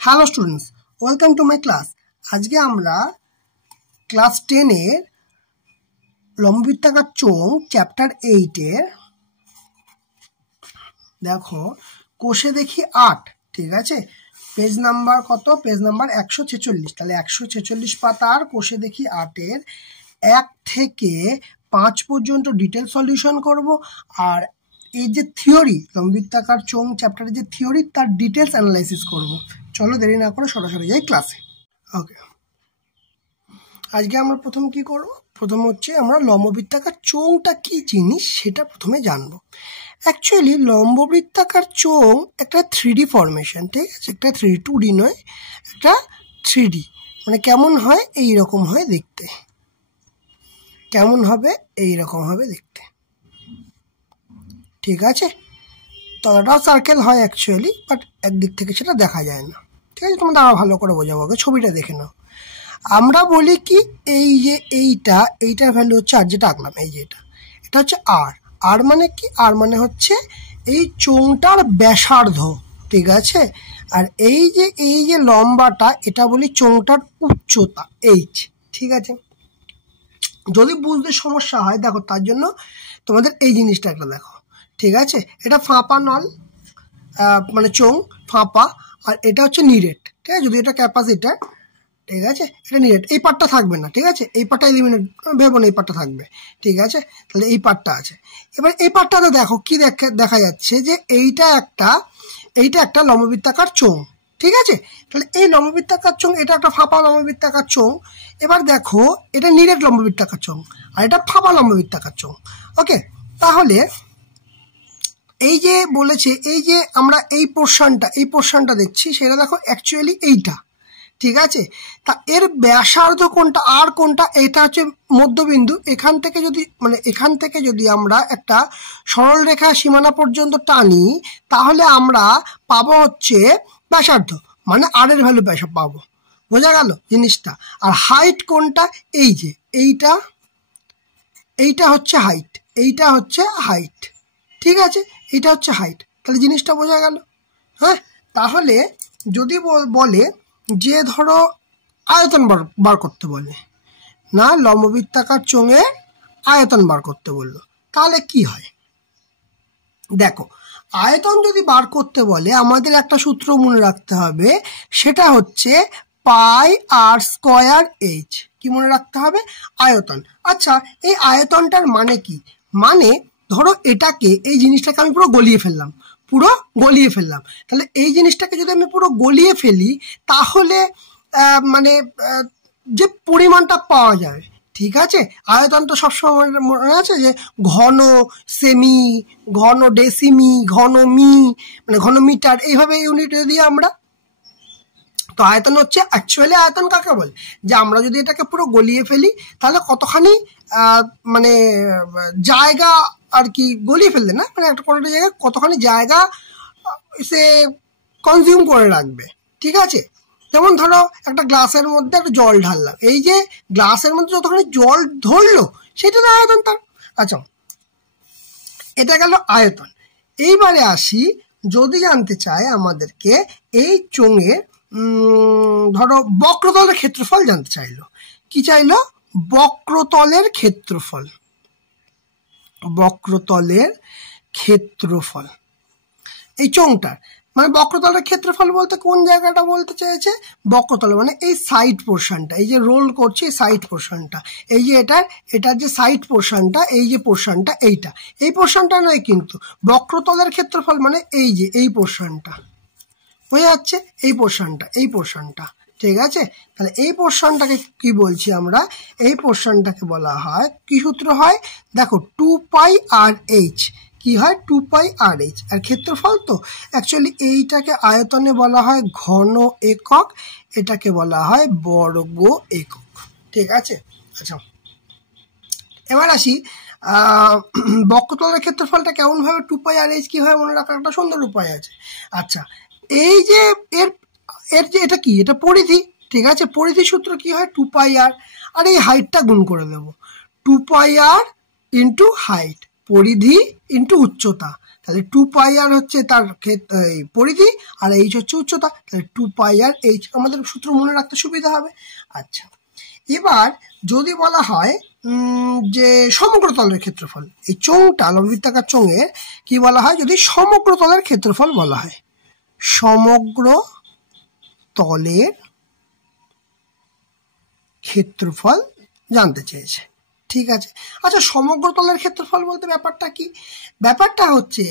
Hello students, welcome to my class. আজকে আমরা class 10-এর লম্ববৃত্তাকার চোঙ চ্যাপ্টার 8-এর দেখো কোষে দেখি 8, ঠিক আছে। পেজ নাম্বার কত? Page number 146। তাহলে 146 পাতার কোষে দেখি 8-এর 1 থেকে 5 পর্যন্ত ডিটেল সলিউশন করব। আর এই যে থিওরি, লম্ববৃত্তাকার চোঙ চ্যাপ্টারের যে থিওরি, তার ডিটেলস অ্যানালাইসিস করব। চলো দেরি না করে সরাসরি যাই ক্লাসে। ওকে, আজকে আমরা প্রথম কি করব? প্রথম হচ্ছে আমরা লম্ববৃত্তাকার চোঙটা কি জিনিস সেটা প্রথমে জানবো। অ্যাকচুয়ালি লম্ববৃত্তাকার চোঙ একটা 3D ফরমেশন, ঠিক আছে। একটা 3D, 2D নয়, একটা 3D। মানে কেমন হয়? এইরকম হয় দেখতে। কেমন হবে? এইরকম হবে দেখতে, ঠিক আছে। ততটাও সার্কেল হয় অ্যাকচুয়ালি, বাট একদিক থেকে সেটা দেখা যায় না, ঠিক আছে। তোমাদের আরো ভালো করে বোঝাবো, ছবিটা দেখে নাও। আমরা বলি কি, এই যে এইটার ভ্যালু হচ্ছে আর, যেটা আঁকলাম এই যে এটা হচ্ছে আর। আর মানে কি? আর মানে হচ্ছে এই চোঙটার ব্যাসার্ধ, ঠিক আছে। আর এই যে লম্বাটা, এটা বলি চোঙটার উচ্চতা, এইচ, ঠিক আছে। যদি বুঝতে সমস্যা হয় দেখো, তার জন্য তোমাদের এই জিনিসটা একটা দেখো, ঠিক আছে। এটা ফাঁপা নল, মানে চোঙ ফাঁপা, আর এটা হচ্ছে নিরেট, ঠিক আছে। যদি এটা ক্যাপাসিটার, ঠিক আছে, এটা নিরেট। এই পার্টটা থাকবে না, ঠিক আছে। এই পার্টটা এলিমিনেট ভেবো না, এই পার্টটা থাকবে, ঠিক আছে। তাহলে এই পার্টটা আছে। এবার এই পার্টটাতে দেখো কি দেখা যাচ্ছে, যে এইটা একটা লম্ববৃত্তাকার চোঙ, ঠিক আছে। তাহলে এই লম্ববৃত্তাকার চোঙ, এটা একটা ফাঁপা লম্ববৃত্তাকার চোঙ। এবার দেখো এটা নিরেট লম্ববৃত্তাকার চোঙ, আর এটা ফাঁপা লম্ববৃত্তাকার চোঙ। ওকে, তাহলে এই যে বলেছে, এই যে আমরা এই পোর্শনটা দেখছি, সেটা দেখো অ্যাকচুয়ালি এইটা, ঠিক আছে। তা এর ব্যাসার্ধ কোনটা আর কোনটা? এটা হচ্ছে মধ্যবিন্দু। এখান থেকে যদি আমরা একটা সরল রেখা সীমানা পর্যন্ত টানি, তাহলে আমরা পাবো হচ্ছে ব্যাসার্ধ, মানে আর এর ভ্যালু পাবো। বোঝা গেল জিনিসটা? আর হাইট কোনটা? এই যে এইটা হচ্ছে হাইট, এইটা হচ্ছে হাইট, ঠিক আছে। এইটা হচ্ছে হাইট। তাহলে জিনিসটা বোঝা গেল? হ্যাঁ। তাহলে যদি বলে যে ধরো আয়তন বার করতে বলে, না লম্ববৃত্তাকার চোঙের আয়তন বার করতে বললো, তাহলে কি হয় দেখো। আয়তন যদি বার করতে বলে, আমাদের একটা সূত্র মনে রাখতে হবে, সেটা হচ্ছে পাই আর স্কয়ার এইচ। কি মনে রাখতে হবে? আয়তন। আচ্ছা, এই আয়তনটার মানে কি? মানে ধরো এটাকে, এই জিনিসটাকে আমি পুরো গলিয়ে ফেললাম। তাহলে এই জিনিসটাকে যদি আমি পুরো গলিয়ে ফেলি, তাহলে মানে যে পরিমাণটা পাওয়া যাবে, ঠিক আছে। আয়তন তো সবসময় মনে আছে যে ঘন সেমি, ঘন ডেসিমি, ঘন মি, মানে ঘন মিটার, এইভাবে ইউনিট দিয়ে আমরা। তো আয়তন হচ্ছে অ্যাকচুয়ালি, আয়তন কাকে বলে? যে আমরা যদি এটাকে পুরো গলিয়ে ফেলি, তাহলে কতখানি মানে জায়গা আর কি, গলিয়ে ফেললে না, মানে একটা কোনো জায়গায় কতখানি জায়গা সে কনজিউম করে রাখবে, ঠিক আছে। যেমন ধরো একটা গ্লাসের মধ্যে একটা জল ঢাললাম, এই যে গ্লাসের মধ্যে যতখানি জল ধরলো, সেটা আয়তন তার। আচ্ছা, এটা গেল আয়তন। এইবারে আসি, যদি জানতে চায় আমাদেরকে এই চোঙের ধরো বক্রতলের ক্ষেত্রফল জানতে চাইলো। কি চাইলো? বক্রতলের ক্ষেত্রফল। এই চোঙটার মানে বক্রতলের ক্ষেত্রফল বলতে কোন জায়গাটা বলতে চেয়েছে? বক্রতল মানে এই সাইড পোর্শনটা, এই যে রোল করছে সাইড পোর্শনটা, এই যে এটার যে সাইড পোর্শনটা, এই যে পোর্শনটা, এই পোর্শনটা নয়, কিন্তু বক্রতলের ক্ষেত্রফল মানে এই পোর্শনটা, বোঝা যাচ্ছে? এই পোর্শনটা, ঠিক আছে। তাহলে এই পোর্শনটাকে কি বলছি আমরা? এই পোর্শনটাকে বলা হয়, কি সূত্র হয় দেখো, 2π r/h। কি হয়? 2π r/h। আর ক্ষেত্রফল তো অ্যাকচুয়ালি এইটাকে আয়তনে বলা হয় ঘন একক, এটাকে বলা হয় বর্গ একক, ঠিক আছে। আচ্ছা, এবার আসি বক্রতলের ক্ষেত্রফলটা কেমন ভাবে 2π r/h কি হয় মনে রাখার একটা সুন্দর উপায় আছে। আচ্ছা, এই যে এর যে এটা কি, এটা পরিধি, ঠিক আছে। পরিধি সূত্র কি হয়? 2π r, আর এই হাইটটা গুণ করে দেব, 2π r ইন্টু হাইট, পরিধি ইন্টু উচ্চতা। তাহলে 2 পাই আর হচ্ছে তার পরিধি, আর এইচ হচ্ছে উচ্চতা, তাহলে 2 পাই আর এইচ। আমাদের সূত্র মনে রাখতে সুবিধা হবে। আচ্ছা, এবার যদি বলা হয় যে সমগ্র তলের ক্ষেত্রফল, এই চোঙটা লম্ববৃত্তাকার চোঙের কি বলা হয়, যদি সমগ্র তলের ক্ষেত্রফল বলা হয়, সমগ্র তলের ক্ষেত্রফল জানতে চেয়েছে। ঠিক আছে, আচ্ছা সমগ্র তলের ক্ষেত্রফল বলতে ব্যাপারটা কি? ব্যাপারটা হচ্ছে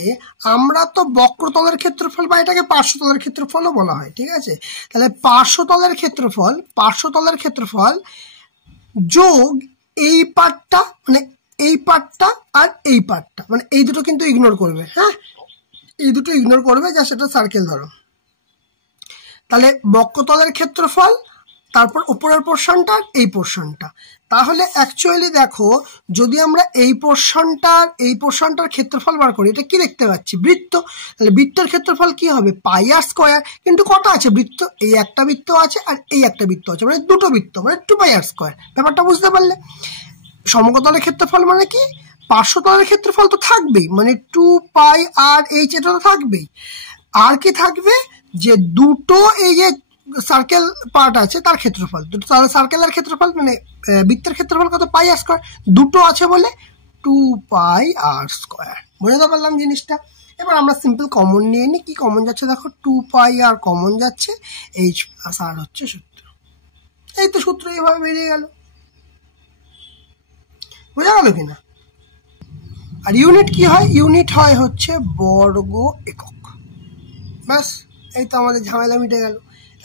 আমরা তো বক্রতলের ক্ষেত্রফল বা এটাকে পার্শ্বতলের ক্ষেত্রফলও বলা হয়, ঠিক আছে, তাহলে পার্শ্বতলের ক্ষেত্রফল যোগ এই পার্টটা, মানে এই পার্টটা আর এই পার্টটা, মানে এই দুটো কিন্তু ইগনোর করবে। হ্যাঁ, এই দুটো ইগনোর করবে, যা সেটা সার্কেল ধরো। তাহলে বক্রতলের ক্ষেত্রফল, তারপর উপরের পোর্শনটা, এই পোর্শনটা। তাহলে অ্যাকচুয়ালি দেখো, যদি আমরা এই পোর্শনটার ক্ষেত্রফল বার করি, এটা কি দেখতে পাচ্ছি? বৃত্ত। তাহলে বৃত্তের ক্ষেত্রফল কি হবে? পাই আর স্কোয়ার। কিন্তু কটা আছে বৃত্ত? এই একটা বৃত্ত আছে আর এই একটা বৃত্ত আছে, মানে দুটো বৃত্ত, মানে 2 পাই আর স্কোয়ার। ব্যাপারটা বুঝতে পারলে? সমগ্রতলের ক্ষেত্রফল মানে কি? পার্শ্বতলের ক্ষেত্রফল তো থাকবেই, মানে 2 পাই আর এইচ, এটা তো থাকবেই। আর কি থাকবে? যে দুটো এই যে সার্কেল পার্ট আছে তার ক্ষেত্রফল, তাহলে সার্কেলের ক্ষেত্রফল মানে বৃত্তের ক্ষেত্রফল কত? পাই আর স্কোয়ার। দুটো আছে বলে 2 পাই আর স্কোয়ার। বুঝতে পারলাম জিনিসটা? এবার আমরা সিম্পল কমন নিয়ে নিই। কি কমন যাচ্ছে দেখো, 2 পাই আর কমন যাচ্ছে, এইচ প্লাস আর হচ্ছে সূত্র। এই তো সূত্র এইভাবে বেরিয়ে গেল। বোঝা গেল কিনা? আর ইউনিট কি হয়? ইউনিট হয় হচ্ছে বর্গ একক। ব্যাস, এই তো আমাদের ঝামেলা মিটে গেল।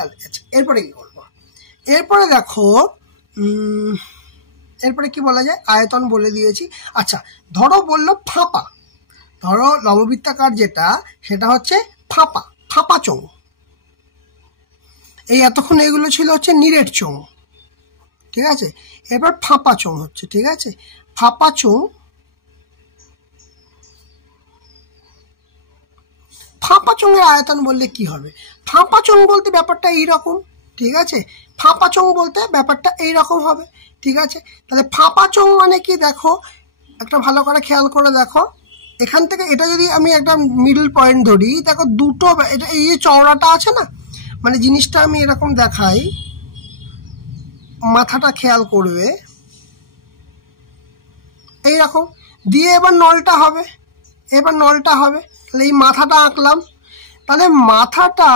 আচ্ছা, এরপরে কি বলবো? এরপরে দেখো, এরপরে কি বলা যায়? আয়তন বলে দিয়েছি। আচ্ছা, ধরো বললো ফাঁপা, ধরো লম্ববৃত্তাকার যেটা, সেটা হচ্ছে ফাঁপা চোঙ। এই এতক্ষণ এগুলো ছিল হচ্ছে নিরেট চোঙ, ঠিক আছে, এবার ফাঁপা চোঙ হচ্ছে, ঠিক আছে। ফাঁপা চোঙের আয়তন বললে কি হবে? ফাঁপা চোঙ বলতে ব্যাপারটা এইরকম, ঠিক আছে, ফাঁপা চোঙ বলতে ব্যাপারটা এইরকম হবে, ঠিক আছে। তাহলে ফাঁপা চোঙ মানে কি? দেখো, একটা ভালো করে খেয়াল করে দেখো, এখান থেকে এটা যদি আমি একটা মিডল পয়েন্ট ধরি, দেখো দুটো, এটা এই যে চওড়াটা আছে না, মানে জিনিসটা আমি এরকম দেখাই, মাথাটা খেয়াল করবে এইরকম দিয়ে, এবার নলটা হবে, তাহলে এই মাথাটা আঁকলাম, তাহলে মাথাটা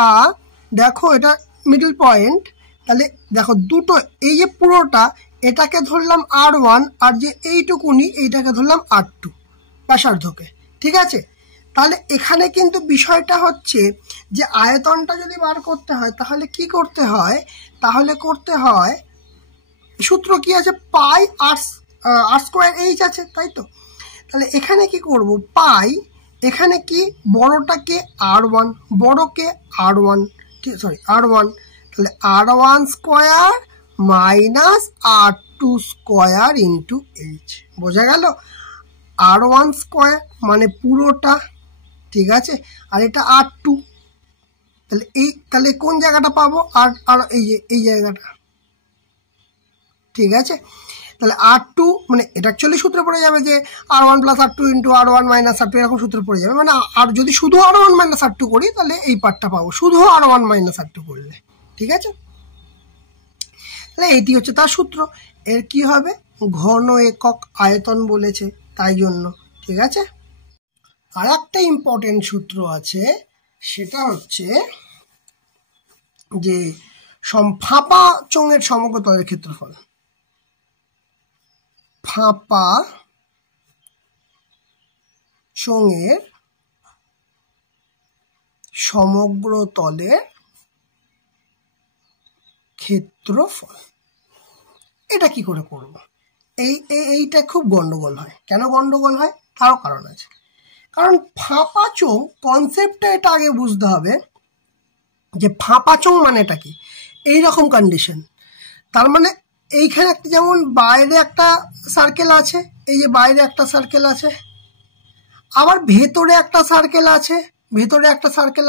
দেখো এটা মিডল পয়েন্ট, তাহলে দেখো দুটো, এই যে পুরোটা এটাকে ধরলাম R1, আর যে এইটুকুনি এইটাকে ধরলাম R2 ব্যাসার্ধকে, ঠিক আছে। তাহলে এখানে কিন্তু বিষয়টা হচ্ছে যে আয়তনটা যদি বার করতে হয় তাহলে কি করতে হয়? সূত্র কি আছে? পাই আর স্কোয়ার এইচ আছে, তাই তো। তাহলে এখানে কি করব? পাই, এখানে কি বড়টাকে R1, বড়কে R1, R1, তাহলে R1 square minus R2 square into H. বোঝা গেল? R1 স্কোয়ার মানে পুরোটা, ঠিক আছে, আর এটা R2, তাহলে কোন জায়গাটা পাবো? আর এই যে এই জায়গাটা, ঠিক আছে। তাহলে R2 মানে এটা অ্যাকচুয়ালি সূত্রে পড়ে যাবে যে R1 plus R2 into R1 minus R2, এরকম সূত্রে পড়ে যাবে। মানে আর যদি শুধু R1 মাইনাস R2 করি তাহলে এই পার্টটা পাবো, শুধু R1 মাইনাস R2 করলে, ঠিক আছে। তাহলে এইটি হচ্ছে তার সূত্র। এর কি হবে? ঘন একক আয়তন বলেছে, তাই জন্য, ঠিক আছে। আর একটা ইম্পর্টেন্ট সূত্র আছে, সেটা হচ্ছে যে ফাঁপা চোঙের সমগ্র তলের ক্ষেত্রফল, ফাঁপা চোঙের সমগ্র তলের ক্ষেত্রফল। এটা কি করে করব? এইটা খুব গন্ডগোল হয়। কেন গন্ডগোল হয়? তারও কারণ আছে। কারণ ফাঁপা চোঙ কনসেপ্টটা এটা আগে বুঝতে হবে যে ফাঁপা চোঙ মানেটা কি। এইরকম কন্ডিশন, তার মানে এইখানে একটা, যেমন বাইরে একটা সার্কেল আছে, এই যে বাইরে একটা সার্কেল আছে, আবার ভেতরে একটা সার্কেল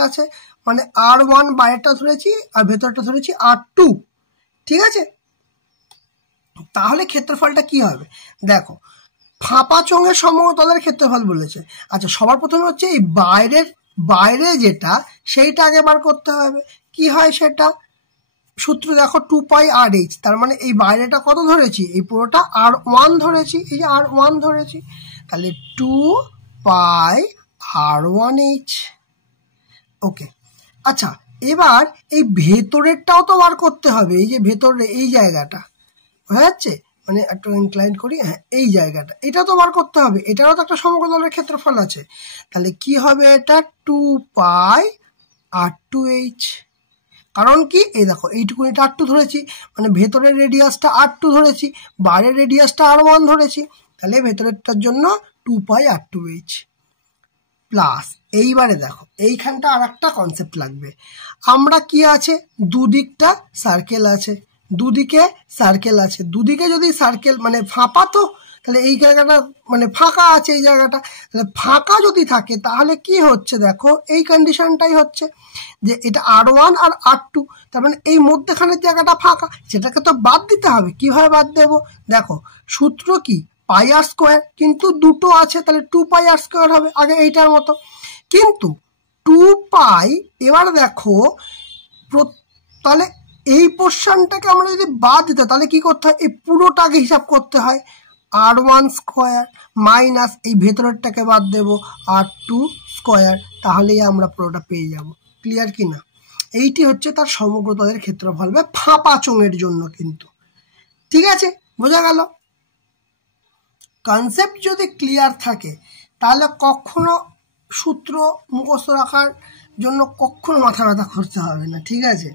আছে, মানে R1 বাইরেটা ধরেছি আর ভেতরটা ধরেছি R2, ঠিক আছে। তাহলে ক্ষেত্রফলটা কি হবে? দেখো, ফাঁপা চোঙের সমতলের ক্ষেত্রফল বলেছে। আচ্ছা, সবার প্রথমে হচ্ছে এই বাইরে যেটা সেইটা আগে বার করতে হবে। কি হয় সেটা? সূত্র দেখো 2πr(h), তার মানে এই বাইরেটা কত ধরেছি? এই পুরোটা r1 ধরেছি, এই যে r1 ধরেছি, তাহলে 2πr1h। ওকে, আচ্ছা এবার এই ভেতরেরটাও তো বার করতে হবে। এই যে ভেতরে এই জায়গাটা বোঝা যাচ্ছে, মানে একটু ইনক্লাইন করি, হ্যাঁ এই জায়গাটা, এটা তো বার করতে হবে, এটারও তো একটা সমগ্রতলের ক্ষেত্রফল আছে। তাহলে কি হবে? এটা 2πr2h। কারণ কি, এই দেখো এইটুকুনিটা r2 ধরেছি, মানে ভেতরের রেডিয়াসটা r2 ধরেছি, বাইরের রেডিয়াসটা r1 ধরেছি, তাহলে ভেতরেরটার জন্য 2πr2h প্লাস। এইবারে দেখো এইখানটা আর একটা কনসেপ্ট লাগবে। আমরা কি আছে, দুদিকটা সার্কেল আছে, দুদিকে সার্কেল আছে, দুদিকে যদি সার্কেল মানে ফাঁপা, তো তাহলে এই জায়গাটা মানে ফাঁকা আছে, এই জায়গাটা তাহলে ফাঁকা যদি থাকে তাহলে কি হচ্ছে দেখো, এই কন্ডিশনটাই হচ্ছে যে এটা r1 আর r2, তার মানে এই মধ্যখানের জায়গাটা ফাঁকা, সেটাকে তো বাদ দিতে হবে। কিভাবে বাদ দেব? দেখো সূত্র কি, πr², কিন্তু দুটো আছে তাহলে 2πr² হবে, আগে এইটার মতো। কিন্তু 2π, এবার দেখো তাহলে এই পোর্শনটাকে আমরা যদি বাদ দিতে তাহলে কি করতে হয়, এই পুরোটাকে হিসাব করতে হয়, r1² মাইনাস এই ভেতরেরটাকে বাদ দেব r2², তাহলেই আমরা পুরোটা পেয়ে যাব। ক্লিয়ার কি না? এইটি হচ্ছে তার সমগ্রতলের ক্ষেত্রফল বা ফাঁপা চোঙের জন্য। কিন্তু ঠিক আছে, বোঝা গেল? কনসেপ্ট যদি ক্লিয়ার থাকে তাহলে কখনো সূত্র মুখস্থ রাখার জন্য কখনো মাথা ব্যথা করতে হবে না। ঠিক আছে,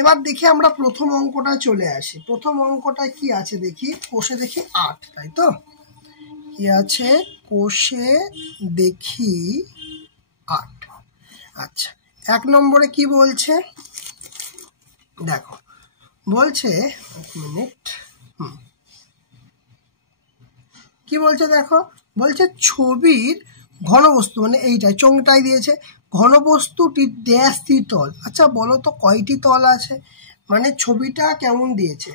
এবার দেখি আমরা প্রথম অঙ্কটা চলে আসি। প্রথম অঙ্কটা কি আছে দেখি, কোষে দেখি 8, তাই তো? কি আছে কোষে দেখি 8। আচ্ছা, 1 নম্বরে কি বলছে দেখো, বলছে, এক মিনিট, কি বলছে দেখো, বলছে ছবির ঘনবস্তু, মানে এইটাই চোঙটাই দিয়েছে, ঘনবস্তুটির ড্যাশটি তল। আচ্ছা বলো তো কয়টি তল আছে? মানে ছবিটা কেমন দিয়েছে,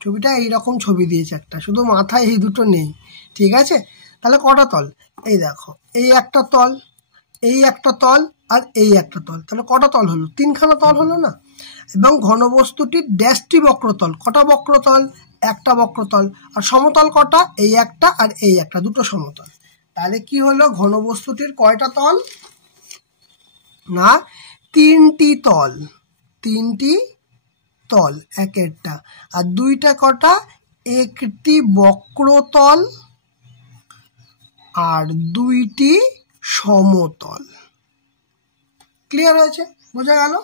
ছবিটা এইরকম ছবি দিয়েছে একটা, শুধু মাথায় এই দুটো নেই। ঠিক আছে, তাহলে কটা তল? এই দেখো, এই একটা তল, এই একটা তল, আর এই একটা তল, তাহলে কটা তল হলো? 3খানা তল হলো না? এবং ঘনবস্তুটির ড্যাশটি বক্রতল, কটা বক্রতল? একটা বক্রতল। আর সমতল কটা? এই একটা আর এই একটা, দুটো সমতল। তাহলে কি হলো, ঘনবস্তুটির কয়টা তল? না 3টি তল, 3টি তল এক একটা। আর দুইটা কটা? একটি বক্রতল আর দুইটি সমতল। ক্লিয়ার হয়েছে? বোঝা গেল?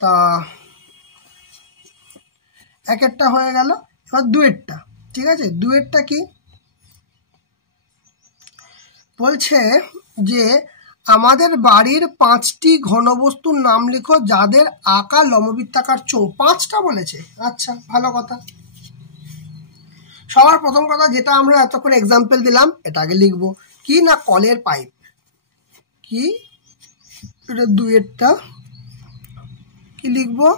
তা এক একটা হয়ে গেল, এবার দুয়েরটা। ঠিক আছে, দুয়েরটা কি বলছে যে আমাদের বাড়ির 5টি ঘনবস্তুর নাম লিখো যাদের আকার লম্ববৃত্তাকার চোঙ। 5টা বলেছে, আচ্ছা ভালো কথা। সবার প্রথম কথা যেটা আমরা এতক্ষণ এক্সাম্পল দিলাম, এটা আগে লিখবো। কি না, কলের পাইপ। কি, এটা দুয়েরটা, কি লিখবো?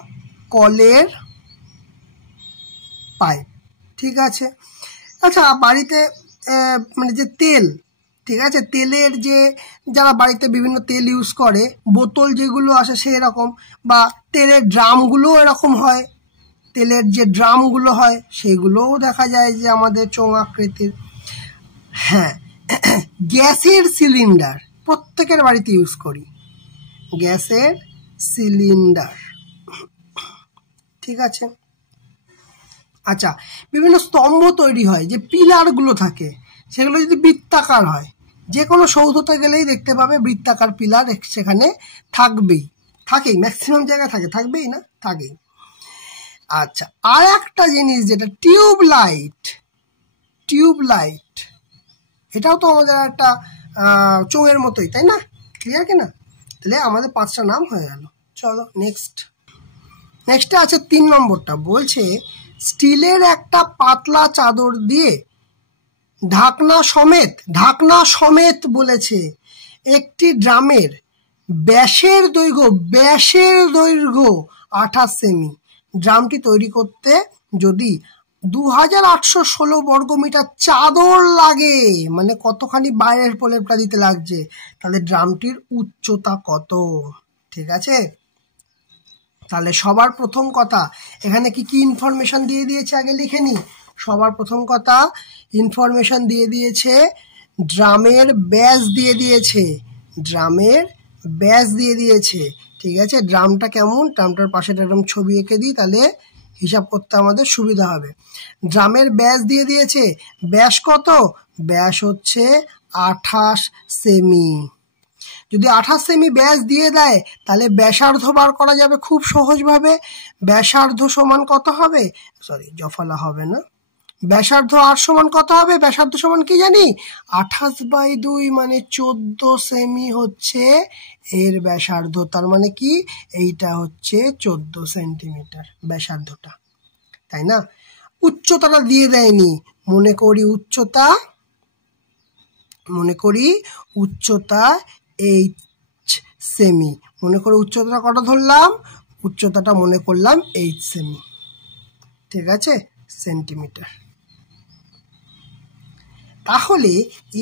কলের পাইপ। ঠিক আছে, আচ্ছা বাড়িতে মানে যে তেল, ঠিক আছে, তেলের যে যারা বাড়িতে বিভিন্ন তেল ইউজ করে, বোতল যেগুলো আসে সেই রকম, বা তেলের ড্রামগুলো এরকম হয়, তেলের যে ড্রামগুলো হয় সেগুলোও দেখা যায় যে আমাদের চোঙ আকৃতির। হ্যাঁ, গ্যাসের সিলিন্ডার প্রত্যেকের বাড়িতে ইউজ করি, গ্যাসের সিলিন্ডার। ঠিক আছে, আচ্ছা বিভিন্ন স্তম্ভ তৈরি হয়, যে পিলারগুলো থাকে সেগুলো যদি বৃত্তাকার হয়, যে কোনো সৌধতে গেলেই দেখতে পাবে বৃত্তাকার পিলার সেখানে থাকবেই, থাকেই, ম্যাক্সিমাম জায়গায় থাকে, থাকবেই না, থাকেই। আচ্ছা, আর একটা জিনিস যেটা টিউবলাইট, টিউবলাইট এটাও তো আমাদের একটা চোঙের মতোই, তাই না? ক্লিয়ার কি না? তাহলে আমাদের 5টা নাম হয়ে গেল। চলো নেক্সটে আছে 3 নম্বরটা, বলছে স্টিলের একটা পাতলা চাদর দিয়ে ঢাকনা সমেত বলেছে একটি ড্রামের ব্যাসের দৈর্ঘ্য 28 সেমি। ড্রামটি তৈরি করতে যদি 2816 বর্গমিটার চাদর লাগে, মানে কতখানি বাইরের প্রলেপটা দিতে লাগছে, তাহলে ড্রামটির উচ্চতা কত? ঠিক আছে, তাহলে সবার প্রথম কথা এখানে কি কি ইনফরমেশন দিয়ে দিয়েছে আগে লিখে নি। সবার প্রথম কথা ইনফরমেশন দিয়ে দিয়েছে ড্রামের ব্যাস দিয়ে দিয়েছে, ড্রামের ব্যাস দিয়ে দিয়েছে। ঠিক আছে, ড্রামটা কেমন, ড্রামটার পাশে এরকম ছবি এঁকে দিই, তাহলে হিসাব করতে আমাদের সুবিধা হবে। ড্রামের ব্যাস দিয়ে দিয়েছে, ব্যাস কত? ব্যাস হচ্ছে 28 সেমি। যদি 28 সেমি ব্যাস দিয়ে দেয় তাহলে ব্যাসার্ধ বার করা যাবে খুব সহজভাবে। ব্যাসার্ধ সমান কত হবে, সরি জফলা হবে না, ব্যাসার্ধ আর সমান কত হবে? ব্যাসার্ধ সমান কি জানি, 28/2 মানে 14 সেমি হচ্ছে এর ব্যাসার্ধ। তার মানে কি, এইটা হচ্ছে 14 সেন্টিমিটার ব্যাসার্ধটা, তাই না? উচ্চতাটা দিয়ে দেয়নি, মনে করি উচ্চতা 8 সেমি। মনে করে উচ্চতাটা কটা ধরলাম, উচ্চতাটা মনে করলাম 8 সেমি। ঠিক আছে, সেন্টিমিটার। তাহলে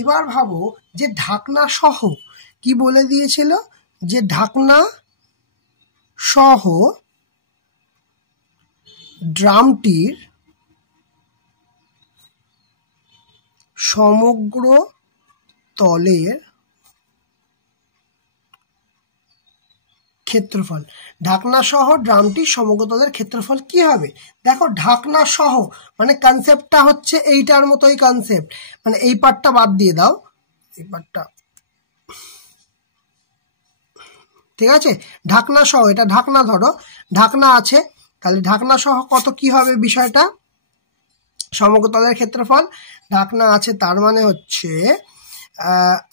এবার ভাবো যে ঢাকনা সহ কি বলে দিয়েছিল, যে ঢাকনা সহ ড্রামটির সমগ্র তলের ক্ষেত্রফল, ঢাকনা সহ ড্রামটির সমগ্র তলের ক্ষেত্রফল কি হবে? দেখো ঢাকনা সহ মানে কনসেপ্টটা হচ্ছে এইটার মতোই কনসেপ্ট, মানে এই পার্টটা বাদ দিয়ে দাও, এই পার্টটা, ঠিক আছে? ঢাকনা সহ, এটা ঢাকনা, ধরো ঢাকনা আছে, তাহলে ঢাকনা সহ কত কি হবে বিষয়টা, সমগ্র তলের ক্ষেত্রফল। ঢাকনা আছে তার মানে হচ্ছে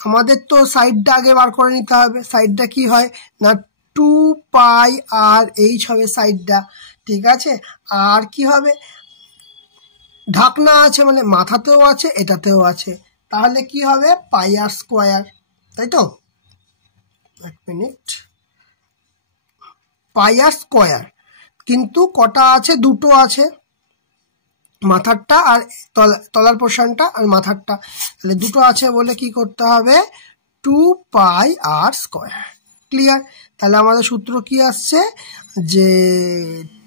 আমাদের তো সাইডটা আগে বার করে নিতে হবে। সাইডটা কি হয় না 2πr/h হবে সাইডটা, ঠিক আছে? আর কি হবে, ঢাকনা আছে মানে মাথাতেও আছে এটাতেও আছে, তাহলে কি হবে πr², তাই তো? এক মিনিট, πr², কিন্তু কটা আছে, দুটো আছে, মাথারটা আর তলার পোর্শনটা আর মাথারটা, তাহলে দুটো আছে বলে কি করতে হবে 2πr²। ক্লিয়ার? তাহলে আমাদের সূত্র কি আসছে, যে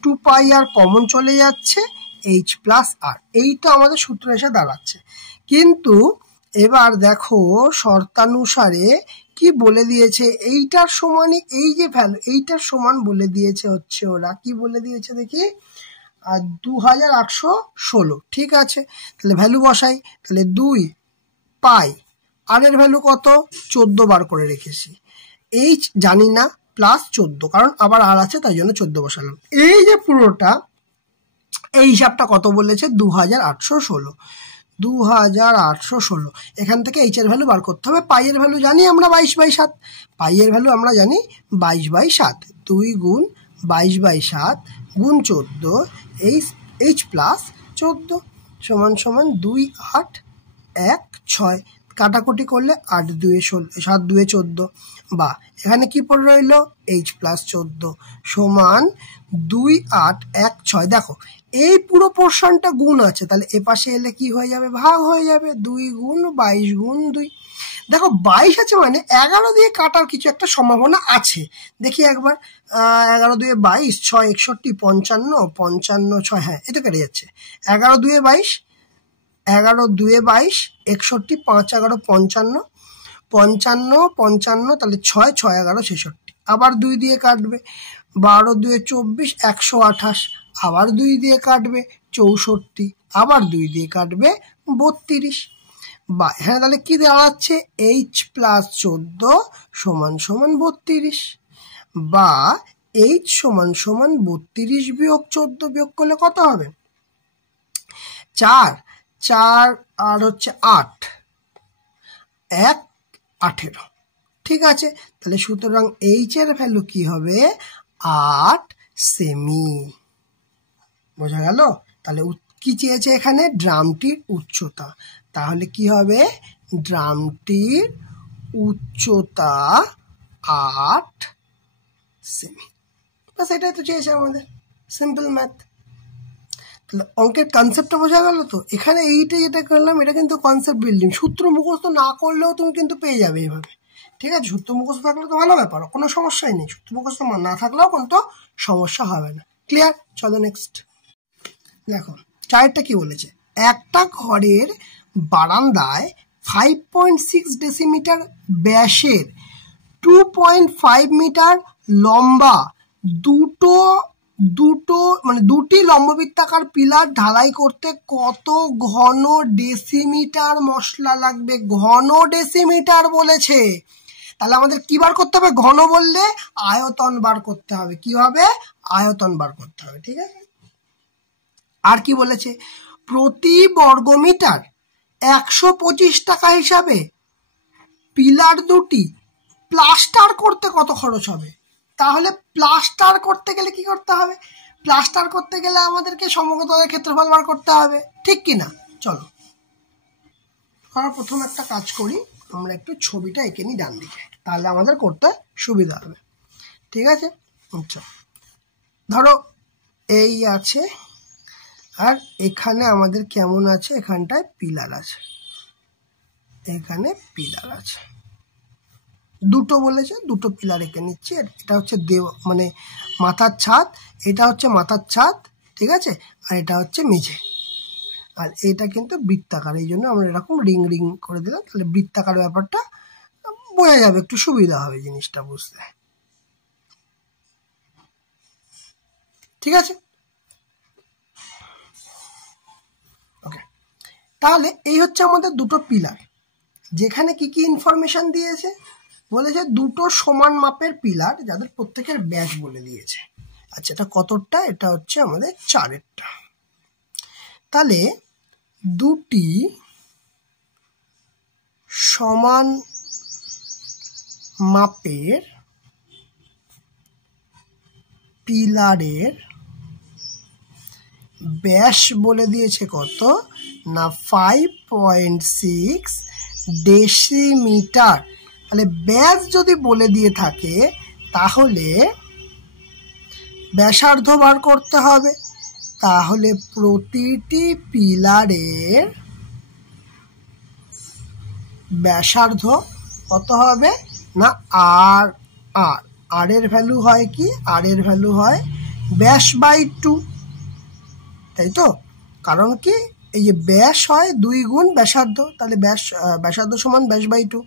2πr কমন চলে যাচ্ছে, h+r, এইটা আমাদের সূত্র এসে দাঁড়াচ্ছে। কিন্তু এবার দেখো শর্তানুসারে কি বলে দিয়েছে, এইটার সমানই এই যে ভ্যালু, এইটার সমান বলে দিয়েছে হচ্ছে, ওরা কি বলে দিয়েছে দেখি, আর 2816। ঠিক আছে, তাহলে ভ্যালু বসাই, তাহলে 2π, আর এর ভ্যালু কত 14 বার করে রেখেছি, এইচ জানি না, প্লাস 14, কারণ আবার আর আছে তাই জন্য 14 বসালাম। এই যে পুরোটা এই হিসাবটা কত বলেছে 2816, 2816। এখান থেকে এইচ এর ভ্যালু বার করতে হবে, পাই এর ভ্যালু জানি আমরা 22/7, পাই এর ভ্যালু আমরা জানি 22/7, 2 গুণ 22/7 গুণ 14, h+14 সমান সমান 2, 8, 1, 6, কাটাকুটি করলে 8 2 16, 7 2 14, বা এখানে কি পড়ে রইল h+14 সমান 2, 8, 1, 6। দেখো এই পুরো পোর্শনটা গুণ আছে, তাহলে এ পাশে এলে কি হয়ে যাবে, ভাগ হয়ে যাবে, 2 গুণ 22 গুণ 2। দেখো 22 আছে মানে 11 দিয়ে কাটার কিছু একটা সম্ভাবনা আছে, দেখি একবার, 11 2 22, 6 61, 55, 55 6, হ্যাঁ এটা কেটে যাচ্ছে, 11 2 22, 11 2 22, 61, 5 11 55, 55 55, তাহলে 6 6 11 66, আবার 2 দিয়ে কাটবে, 12 2 24, 128, আবার 2 দিয়ে কাটবে 64, আবার 2 দিয়ে কাটবে 32, বা হ্যাঁ তাহলে কি দাঁড়াচ্ছে h+14 সমান সমান 32, বা h সমান সমান 32 বিয়োগ 14, বিয়োগ করলে কত হবে 4, 4 আর হচ্ছে 8, 1 18। ঠিক আছে, তাহলে সুতরাং এইচ এর ভ্যালু কি হবে 8 সেমি। বোঝা গেল? তাহলে কি চেয়েছে এখানে, ড্রামটির উচ্চতা, তাহলে কি হবে ড্রামটির উচ্চতা 8 সেমি, বাস এটাই তো চেয়েছে আমাদের, সিম্পল ম্যাথ। তাহলে অঙ্কের কনসেপ্টটা বোঝা গেল তো। এখানে এইটা যেটা করলাম এটা কিন্তু কনসেপ্ট বিল্ডিং, সূত্র মুখস্থ না করলেও তুমি কিন্তু পেয়ে যাবে এইভাবে, ঠিক আছে। সূত্র মুখস্থ থাকলে তো ভালো ব্যাপার, কোনো সমস্যাই নেই, সূত্র মুখস্থ না থাকলেও কিন্তু সমস্যা হবে না। ক্লিয়ার? চলো নেক্সট দেখো, চারটা কি বলেছে, একটা ঘরের বারান্দায় 5.6 ডেসিমিটার ব্যাসের 2.5 মিটার লম্বা দুটি লম্ববৃত্তাকার পিলার ঢালাই করতে কত ঘন ডেসিমিটার মশলা লাগবে? ঘন ডেসিমিটার বলেছে, তাহলে আমাদের কি বার করতে হবে? ঘন বললে আয়তন বার করতে হবে। কি হবে? আয়তন বার করতে হবে, ঠিক আছে। আর কি বলেছে? প্রতি বর্গমিটার 125 টাকা হিসাবে পিলার দুটি প্লাস্টার করতে কত খরচ হবে? তাহলে প্লাস্টার করতে গেলে কি করতে হবে? প্লাস্টার করতে গেলে আমাদেরকে সমগ্রতলের ক্ষেত্রফল বার করতে হবে, ঠিক কি না? চলো আমরা প্রথম একটা কাজ করি, আমরা একটু ছবিটা এঁকে নিই ডান দিকে, তাহলে আমাদের করতে সুবিধা হবে, ঠিক আছে। আচ্ছা, ধরো এই আছে, আর এখানে আমাদের কেমন আছে, এখানটায় পিলার আছে, এখানে পিলার আছে, দুটো বলেছে, দুটো পিলার এঁকে নিচ্ছি। এটা হচ্ছে মানে মাথার ছাদ, এটা হচ্ছে মাথার ছাদ, ঠিক আছে, আর এটা হচ্ছে মেঝে, আর এটা কিন্তু বৃত্তাকার, এই জন্য আমরা এরকম রিং রিং করে দিলাম, তাহলে বৃত্তাকার ব্যাপারটা বোঝা যাবে, একটু সুবিধা হবে জিনিসটা বুঝতে, ঠিক আছে। ওকে, তাহলে এই হচ্ছে আমাদের দুটো পিলার, যেখানে কি কি ইনফরমেশন দিয়েছে? বলেছে দুটো সমান মাপের পিলার যাদের প্রত্যেকের ব্যাস বলে দিয়েছে। আচ্ছা, এটা কতটা? এটা হচ্ছে আমাদের 4-এরটা। তাহলে দুটি সমান মাপের পিলারের ব্যাস বলে দিয়েছে কত না 5.6 ডেসিমিটার। তাহলে ব্যাস যদি বলে দিয়ে থাকে তাহলে ব্যাসার্ধ বার করতে হবে। তাহলে প্রতিটি পিলারের ব্যাসার্ধ কত হবে না আর আর আর এর ভ্যালু হয় কি? আর এর ভ্যালু হয় ব্যাস বাই 2, তাই তো? কারণ কি এই যে ব্যাস হয় 2 গুণ ব্যাসার্ধ, তাহলে ব্যাসার্ধ সমান ব্যাস বাই 2,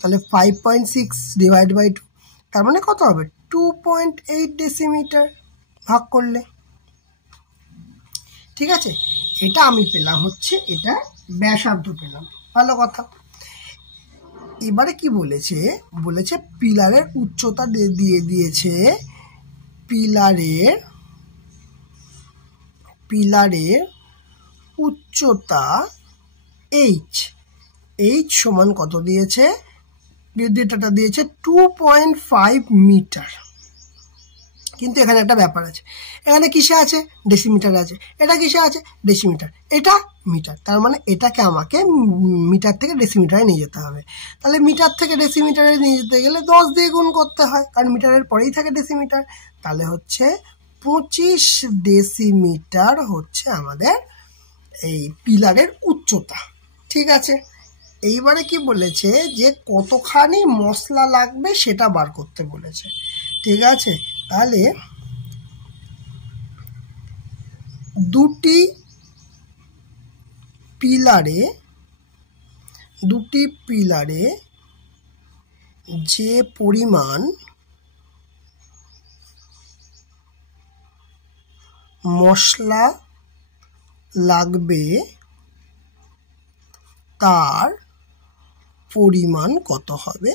তাহলে 5.6 ডিভাইড বাই 2, তার মানে কত হবে? 2.8 ডেসিমিটার ভাগ করলে, ঠিক আছে। এটা আমি পেলাম হচ্ছে, এটা ব্যাসার্ধ পেলাম, ভালো কথা। এবারে কি বলেছে? বলেছে পিলারের উচ্চতা দিয়ে দিয়েছে, পিলারের উচ্চতা h সমান কত দিয়েছে? ডেটাটা দিয়েছে 2.5 মিটার। কিন্তু এখানে একটা ব্যাপার আছে, এখানে কিসে আছে? ডেসিমিটার আছে। এটা কিসে আছে? ডেসিমিটার, এটা মিটার, তার মানে এটাকে আমাকে মিটার থেকে ডেসিমিটারে নিয়ে যেতে হবে। তাহলে মিটার থেকে ডেসিমিটারে নিয়ে যেতে গেলে 10 দিয়ে গুণ করতে হয়, কারণ মিটারের পরেই থাকে ডেসিমিটার। তাহলে হচ্ছে 25 ডেসিমিটার হচ্ছে আমাদের এই পিলারের উচ্চতা, ঠিক আছে। এইবারে কি বলেছে যে কতখানি মশলা লাগবে সেটা বার করতে বলেছে, ঠিক আছে। তাহলে দুটি পিলারে যে পরিমাণ মশলা লাগবে তার পরিমাণ কত হবে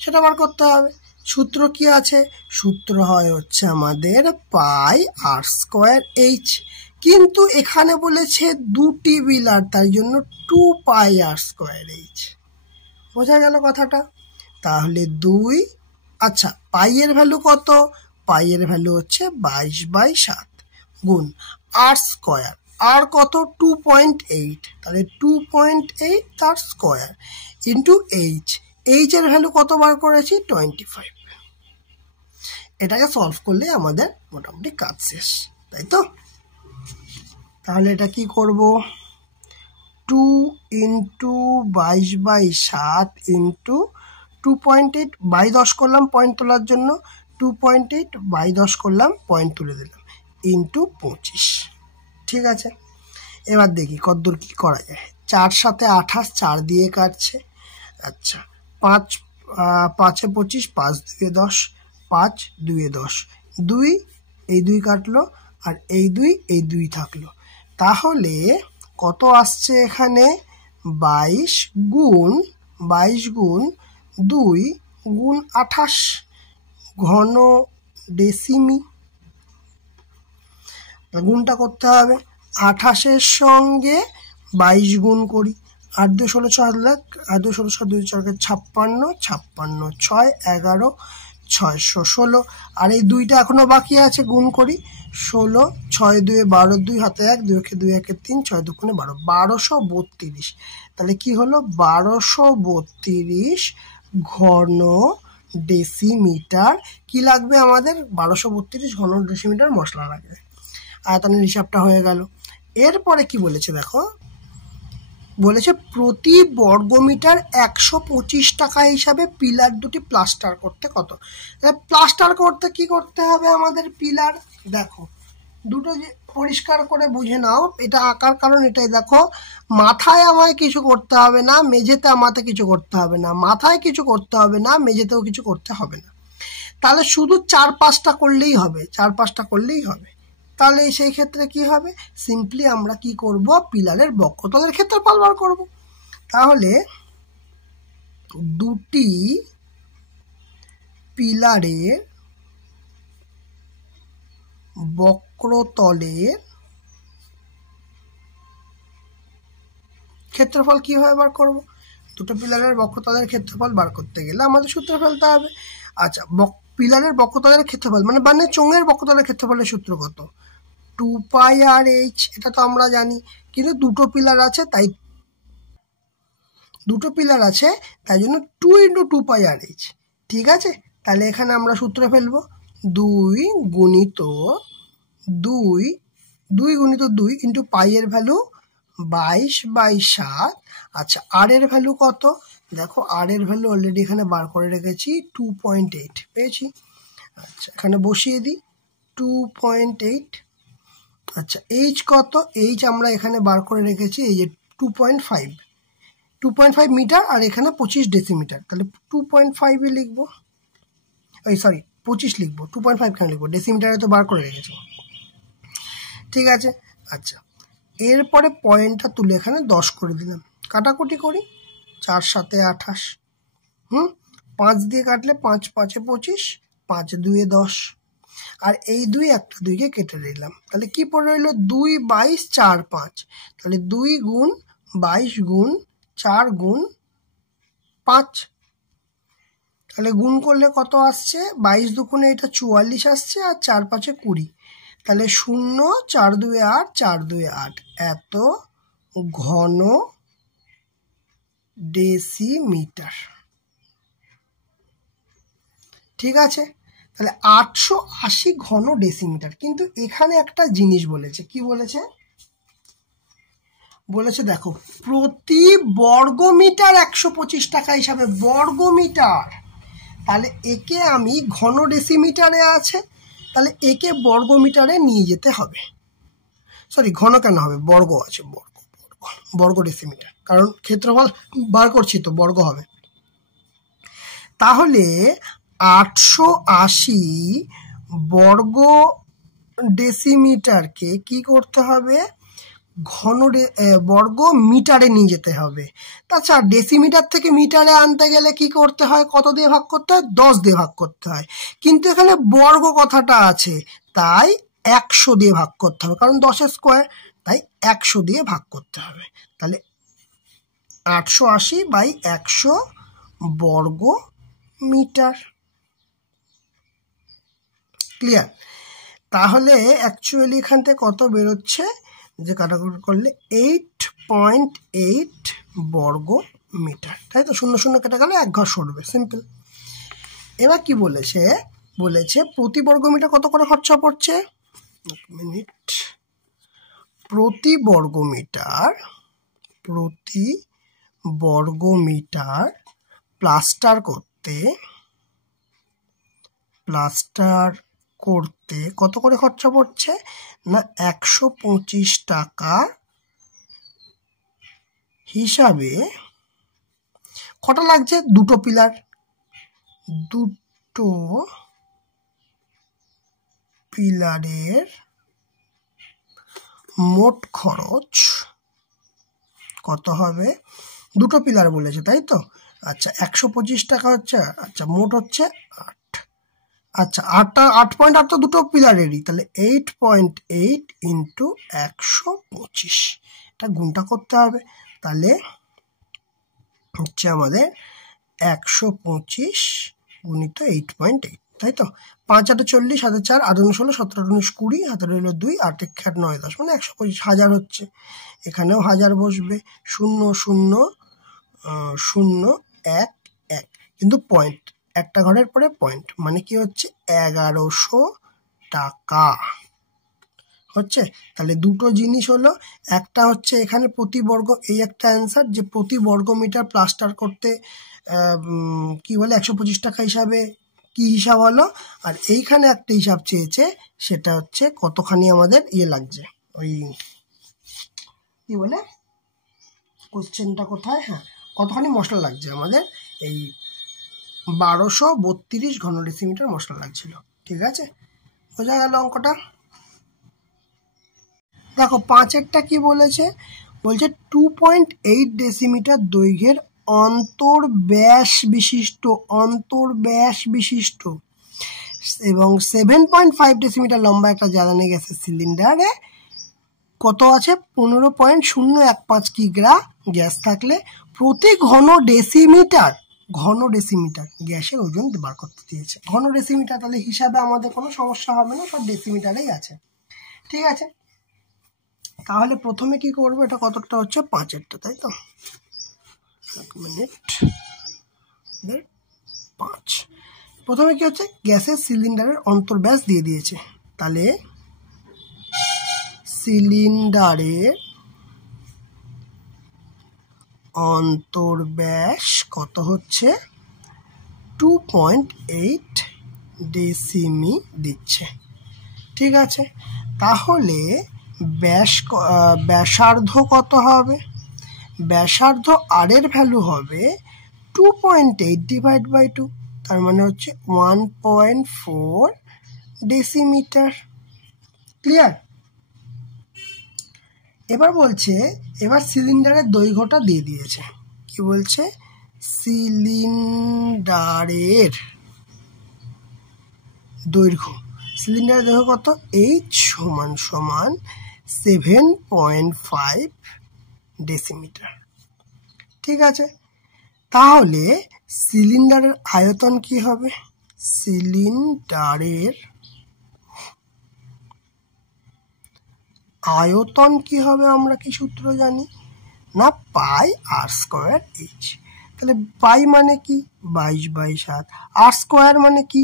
সেটা বার করতে হবে। সূত্র কি আছে? সূত্র হয় হচ্ছে আমাদের পাই আর স্কোয়ার এইচ, কিন্তু এখানে বলেছে দুটি পিলার, তাই জন্য 2 পাই আর স্কোয়ার এইচ। বোঝা গেল কথাটা? তাহলে 2, আচ্ছা পাই এর ভ্যালু কত? পাই এর ভ্যালু হচ্ছে 22/7 গুণ আর স্কোয়ার, আর কত? 2.8, তাহলে 2.8 তার স্কোয়ার ইন্টু এইচ এর ভ্যালু কত বার করেছি? 25। এটাকে সলভ করলে আমাদের মোটামুটি কাজ শেষ, তাই তো? তাহলে এটা কি করব, 2 ইন্টু 22/7 ইন্টু 2.8 বাই 10 করলাম পয়েন্ট তোলার জন্য, 2.8 বাই 10 করলাম পয়েন্ট তুলে দিলাম, ইন্টু 25। ঠিক আছে, এবার দেখি কতদূর কী করা যায়। 4 7 28, 4 দিয়ে কাটছে। আচ্ছা, 5 5 25, 5 2 10, 5 2 10, 2 এই 2 কাটলো, আর এই 2 থাকলো। তাহলে কত আসছে এখানে, 22 গুণ 2 গুণ 28 ঘন ডেসিমি। গুণটা করতে হবে, 28-এর সঙ্গে 22 গুণ করি, 8 2 16 6 লাখ, 8 2 16 6 2 4 56, 56 6 11 616, আর এই 2টা এখনো বাকি আছে, গুণ করি, 16 6 2 12, 2 হাতে 1, 2 1 2 1 3, 6 2 12, 1232। তাহলে কি হলো, 1232 ঘন ডেসিমিটার কি লাগবে আমাদের, 1232 ঘন ডেসিমিটার মশলা লাগবে। আয়তনের হিসাবটা হয়ে গেল। এরপরে কি বলেছে দেখো, বলেছে প্রতি বর্গমিটার 125 টাকা হিসাবে পিলার দুটি প্লাস্টার করতে কত। প্লাস্টার করতে কি করতে হবে আমাদের, পিলার দেখো দুটো পরিষ্কার করে বুঝে নাও, এটা আঁকার কারণ এটাই। দেখো মাথায় আমায় কিছু করতে হবে না, মেঝেতে আমাতে কিছু করতে হবে না, মাথায় কিছু করতে হবে না, মেঝেতেও কিছু করতে হবে না। তাহলে শুধু 4-5টা করলেই হবে, 4-5টা করলেই হবে। তাহলে সেই ক্ষেত্রে কি হবে, সিম্পলি আমরা কি করব, পিলারের বক্ষতলের ক্ষেত্রফল বার করব। তাহলে দুটি পিলারের বক্রতলের ক্ষেত্রফল কিভাবে বার করব, দুটো পিলারের বক্রতলের ক্ষেত্রফল বার করতে গেলে আমাদের সূত্র ফেলতে হবে। আচ্ছা, পিলারের বক্রতলের ক্ষেত্রফল মানে চোঙের বক্রতলের ক্ষেত্রফলের সূত্র কত, 2πr/h, এটা তো আমরা জানি, কিন্তু দুটো পিলার আছে তাই জন্য 2 × 2πr/h। ঠিক আছে, তাহলে এখানে আমরা সূত্র ফেলবো, 2 গুণিত 2 ইন্টু পাই এর ভ্যালু 22/7। আচ্ছা, আর এর ভ্যালু কত, দেখো আর এর ভ্যালু অলরেডি এখানে বার করে রেখেছি, 2.8 পেয়েছি। আচ্ছা, এখানে বসিয়ে দিই 2.8। আচ্ছা, এইচ কত, এইচ আমরা এখানে বার করে রেখেছি, এই যে 2.5 মিটার, আর এখানে 25 ডেসিমিটার, তাহলে 2.5 লিখবো, ওই সরি 25 লিখবো, 2.5 কেন লিখবো, ডেসিমিটারে তো বার করে রেখেছি। ঠিক আছে, আচ্ছা এরপরে পয়েন্টটা তুলে এখানে 10 করে দিলাম, কাটাকুটি করি, 4 7 28, 5 দিয়ে কাটলে 5 5 25, 5 2 10, আর এই 2 একটা 2কে কেটে দিলাম, তাহলে কি পড়ে রইল, 2 22 4 5, তাহলে 2 গুণ 22 গুণ 4 গুণ 5, তাহলে গুণ করলে কত আসছে, 22 দুগুণে এটা 44 আসছে, আর 4 5 20, তাহলে 0 4 2 8, 4 2 8, এত ঘন ডেসিমিটার। ঠিক আছে, তাহলে 880 ঘন ডেসিমিটার। কিন্তু এখানে একটা জিনিস বলেছে, কি বলেছে, দেখো প্রতি বর্গমিটার 125 টাকা হিসাবে, বর্গমিটার, তাহলে একে আমি ঘন ডেসিমিটারে আছে, তাহলে একে বর্গমিটারে নিয়ে যেতে হবে, সরি ঘন কেন হবে, বর্গ আছে, বর্গ ডেসিমিটার, কারণ ক্ষেত্রফল বার করছি তো বর্গ হবে। তাহলে 880 বর্গ ডেসিমিটারকে কি করতে হবে, বর্গ মিটারে নিয়ে যেতে হবে। তাছাড়া ডেসিমিটার থেকে মিটারে আনতে গেলে কি করতে হয়, কত দিয়ে ভাগ করতে হয়, 10 দিয়ে ভাগ করতে হয়, কিন্তু এখানে বর্গ কথাটা আছে তাই 100 দিয়ে ভাগ করতে হবে, কারণ 10 স্কোয়ার, তাই 100 দিয়ে ভাগ করতে হবে। তাহলে 880/100 বর্গ মিটার। ক্লিয়ার, তাহলে অ্যাকচুয়ালি এখান থেকে কত বেরোচ্ছে, যে কাটাকুটি করলে 8.8 বর্গ মিটার, তাই তো, 0 0 কেটে গেলে 1 ঘর সরবে, সিম্পল। এবার কি বলেছে, প্রতি বর্গ মিটার কত করে খরচা পড়ছে, 1 মিনিট, প্রতি বর্গমিটার প্লাস্টার করতে কত করে খরচা পড়ছে না 125 টাকা হিসাবে কটা লাগছে দুটো পিলারের মোট খরচ কত হবে দুটো পিলার বলেছে তাই তো আচ্ছা 125 টাকা হচ্ছে আচ্ছা মোট হচ্ছে 8 আচ্ছা 8.8 তো দুটো পিলারেরই তাহলে 8.8 ইন্টু 125 এটা গুণটা করতে হবে তাহলে হচ্ছে আমাদের 125 গুণিত 8.8 তাই তো 5 8 40 7 4 8 9 16 17 19 20 হাতে রইল 2 8 1 9 10 মানে 125 হাজার হচ্ছে এখানেও হাজার বসবে 0 0 0 1 1 কিন্তু পয়েন্ট একটা ঘরের পরে পয়েন্ট মানে কি হচ্ছে 1100 টাকা হচ্ছে তাহলে দুটো জিনিস হলো একটা হচ্ছে এখানে প্রতি বর্গ এই একটা অ্যান্সার যে প্রতি বর্গ মিটার প্লাস্টার করতে কি বলে 125 টাকা হিসাবে কি হিসাব হলো আর এইখানে একটা হিসাব চেয়েছে সেটা হচ্ছে কতখানি আমাদের লাগছে ওই কি বলে কোশ্চেনটা কোথায় হ্যাঁ কতখানি মশলা লাগছে আমাদের এই 1232 ঘন ডেসিমিটার মশলা লাগছিল ঠিক আছে বোঝা গেল অঙ্কটা দেখো 5এরটা কি বলেছে বলছে 2.8 ডেসিমিটার দৈর্ঘ্যের অন্তর্ব্যাস বিশিষ্ট এবং 7.5 ডেসিমিটার লম্বা একটা জ্বালানি গ্যাসের সিলিন্ডারে কত আছে 15.015 কিগ্রা গ্যাস থাকলে প্রতি ঘন ডেসিমিটার গ্যাসের ওজন বার করতে দিয়েছে ঘন ডেসিমিটার তাহলে হিসাবে আমাদের কোনো সমস্যা হবে না সব ডেসিমিটারেই আছে ঠিক আছে তাহলে প্রথমে কি করবো এটা কতটা হচ্ছে 5এরটা তাই তো 1 মিনিট 5 প্রথমে কি হচ্ছে গ্যাসের সিলিন্ডারের অন্তর্ব্যাস দিয়ে দিয়েছে তাহলে সিলিন্ডারের অন্তর্ব্যাস কত হচ্ছে 2.8 ডেসিমি দিচ্ছে ঠিক আছে তাহলে ব্যাসার্ধ কত হবে ব্যাসার্ধ আর এর ভ্যালু হবে 2.8 ডিভাইড বাই 2 তার মানে হচ্ছে 1.4 ডেসিমিটার ক্লিয়ার এবার বলছে এবার সিলিন্ডারের দৈর্ঘ্যটা দিয়ে দিয়েছে কি বলছে সিলিন্ডারের দৈর্ঘ্য কত h সমান 7.5 ডেসিমিটার ঠিক আছে তাহলে সিলিন্ডারের আয়তন কি হবে সিলিন্ডারের আয়তন কি হবে আমরা কি সূত্র জানি না পাই আর স্কয়ার h তাহলে পাই মানে কি 22/7 আর স্কয়ার মানে কি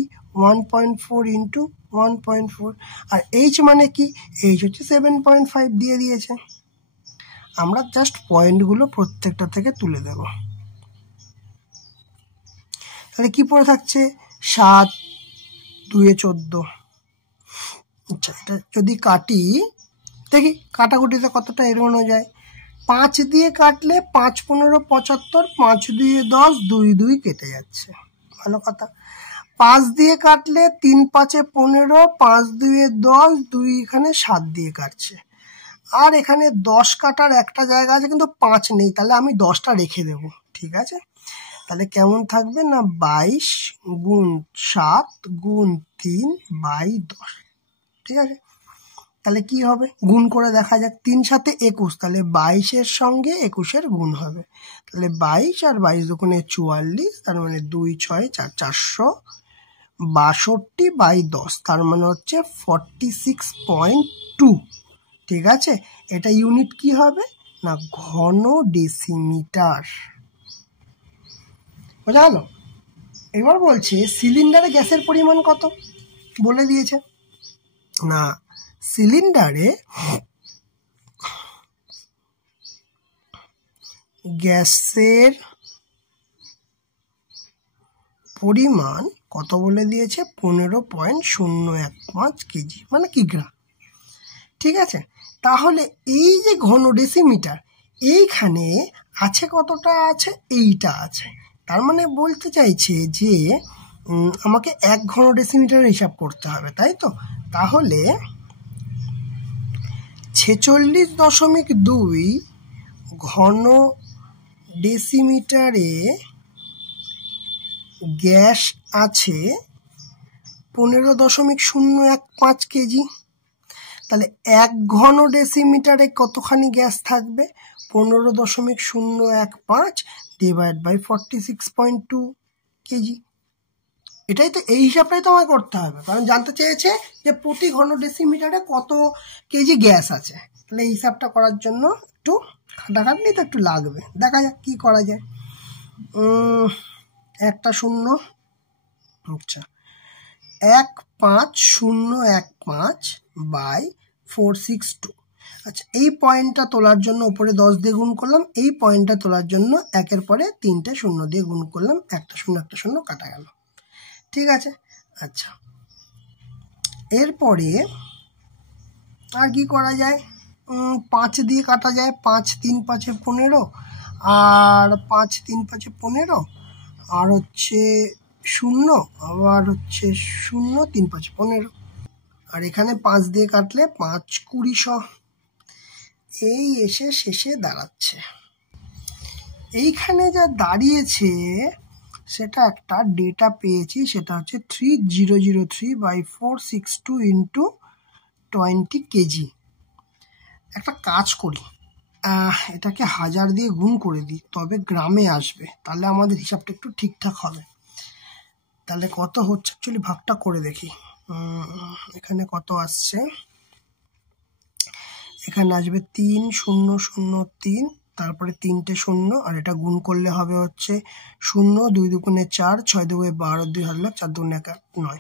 1.4 ইন্টু 1.4 আর h মানে কি h হচ্ছে 7.5 দিয়ে দিয়েছে আমরা জাস্ট পয়েন্টগুলো প্রত্যেকটা থেকে তুলে দেব তাহলে কি পড়ে থাকছে 7 2 14 আচ্ছা এটা যদি কাটি দেখি কাটাকুটিতে কতটা এড়ানো যায় 5 দিয়ে কাটলে 5 15 75 5 2 10 2 2 কেটে যাচ্ছে ভালো কথা 5 দিয়ে কাটলে 3 5 15 5 2 10 2 এখানে 7 দিয়ে কাটছে আর এখানে 10 কাটার একটা জায়গা আছে কিন্তু 5 নেই তাহলে আমি 10টা রেখে দেব ঠিক আছে তাহলে কেমন থাকবে না 22 গুণ 7 গুণ 3 বাই 10 ঠিক আছে তাহলে কি হবে গুণ করে দেখা যাক 3 7 21 তাহলে 22 এর সঙ্গে 21 এর গুণ হবে তাহলে 22 আর 22 দুগুণে 44 তার মানে 2 6 4 462 বাই 10 তার মানে হচ্ছে 46.2 ঠিক আছে এটা ইউনিট কি হবে না ঘন ডেসিমিটার বোঝা গেল এবার বলছে সিলিন্ডারে গ্যাসের পরিমাণ কত বলে দিয়েছে না সিলিন্ডারে গ্যাসের পরিমাণ কত বলে দিয়েছে? 15.015 কেজি মানে কিগ্রা। ঠিক আছে, তাহলে এই যে ঘন ডেসিমিটার এইখানে আছে কতটা? আছে এইটা আছে। তার মানে বলতে চাইছে যে আমাকে 1 ঘন ডেসিমিটার হিসাব করতে হবে, তাই তো? তাহলে 46.2 ঘন ডেসিমিটারে গ্যাস আছে 15.015 কেজি। তাহলে 1 ঘন ডেসিমিটারে কতখানি গ্যাস থাকবে? 15.015 ডিভাইড বাই 46.2 কেজি। এটাই তো, এই হিসাবটাই তো আমাকে করতে হবে, কারণ জানতে চেয়েছে যে প্রতি ঘন ডেসিমিটারে কত কেজি গ্যাস আছে। তাহলে এই হিসাবটা করার জন্য একটু খাটাখাটনি তো একটু লাগবে। দেখা যাক কি করা যায়। একটা শূন্য, আচ্ছা 15015 বাই 462। আচ্ছা, এই পয়েন্টটা তোলার জন্য উপরে 10 দিয়ে গুণ করলাম, এই পয়েন্টটা তোলার জন্য 1-এর পরে 3টে শূন্য দিয়ে গুণ করলাম, একটা শূন্য কাটা গেল। ঠিক আছে, আচ্ছা এরপরে আর কি করা যায়? 5 দিয়ে কাটা যায়। 5 3 5 15, আর 5 3 5 15, আর হচ্ছে 0, আবার হচ্ছে 0 3 5 15, আর এখানে 5 দিয়ে কাটলে 5 20 এই এসে শেষে দাঁড়াচ্ছে। এইখানে যা দাঁড়িয়েছে সেটা একটা ডেটা পেয়েছি, সেটা হচ্ছে 3003/462 ইন্টু 20 কেজি। একটা কাজ করি, এটাকে 1000 দিয়ে গুণ করে দিই, তবে গ্রামে আসবে, তাহলে আমাদের হিসাবটা একটু ঠিকঠাক হবে। তাহলে কত হচ্ছে অ্যাকচুয়ালি ভাগটা করে দেখি। এখানে কত আসছে? এখানে আসবে 3003, তারপরে 3টে শূন্য, আর এটা গুণ করলে হবে হচ্ছে 0 2 দুগুণে 4, 6 দুগুণে 12, 2 হাজার 4 দুগুণে 1 9,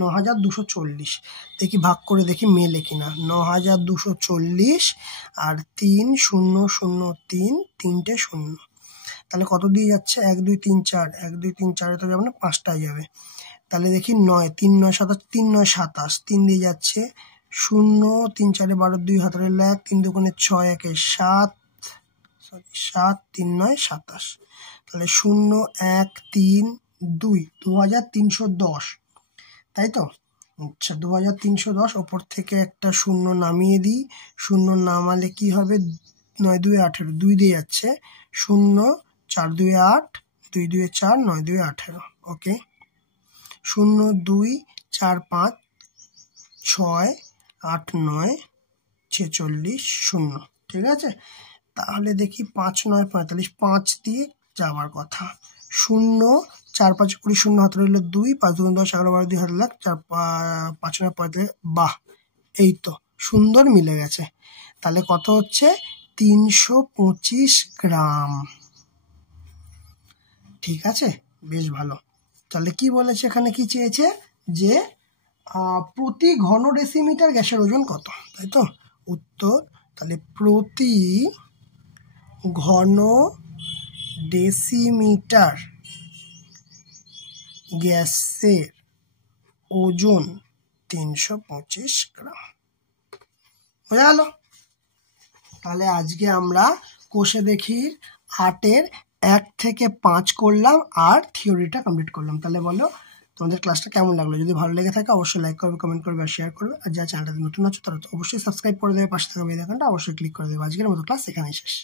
9240। দেখি ভাগ করে দেখি মেলে কিনা। 9240 আর 3003, 3টে শূন্য, তাহলে কত দিয়ে যাচ্ছে? 1 2 3 4, 1 2 3 4 তো যাবে না, 5টায় যাবে। তাহলে দেখি 9 3 9 27, 3 9 27, 3 দিয়ে যাচ্ছে 0 3 4 12, 2 হাতে 1, 3 দুগুণে 6 1 7, 7 3 9 27, তাহলে 0 1 3 2, 2310, তাই তো? আচ্ছা 2310, ওপর থেকে একটা শূন্য নামিয়ে দিই। শূন্য নামালে কি হবে? 9 2 18, 2 দিয়ে যাচ্ছে 0 4 2 8, 2 2 4, 9 2 18। ওকে, 0 2 4 5 6 8 9 46 0। ঠিক আছে, তাহলে দেখি 5 9 45, 5 দিয়ে যাওয়ার কথা। 0 4 5 20, 0 হাতে রইল 2, 5 2 10 11 12, 2 হাতে লাখ 4 5 9 45। বাহ, এই তো সুন্দর মিলে গেছে। তাহলে কত হচ্ছে? 325 গ্রাম। ঠিক আছে, বেশ ভালো। তাহলে কি বলেছে এখানে, কি চেয়েছে? যে প্রতি ঘন ডেসিমিটার গ্যাসের ওজন কত, তাই তো? উত্তর, তাহলে প্রতি ঘন ডেসিমিটার গ্যাসের ওজন 325 গ্রাম। বোঝা গেল? তাহলে আজকে আমরা কোষে দেখি 8-এর 1 থেকে 5 করলাম আর থিওরিটা কমপ্লিট করলাম। তাহলে বলো তোমাদের ক্লাসটা কেমন লাগলো? যদি ভালো লেগে থাকে অবশ্যই লাইক করবে, কমেন্ট করবে আর শেয়ার করবে। আর যারা চ্যানেলটাতে নতুন আছো তারা অবশ্যই সাবস্ক্রাইব করে দেবে, পাশে থাকা বেল আইকনটা অবশ্যই ক্লিক করে দেবে। আজকের মতো ক্লাস এখানেই শেষ।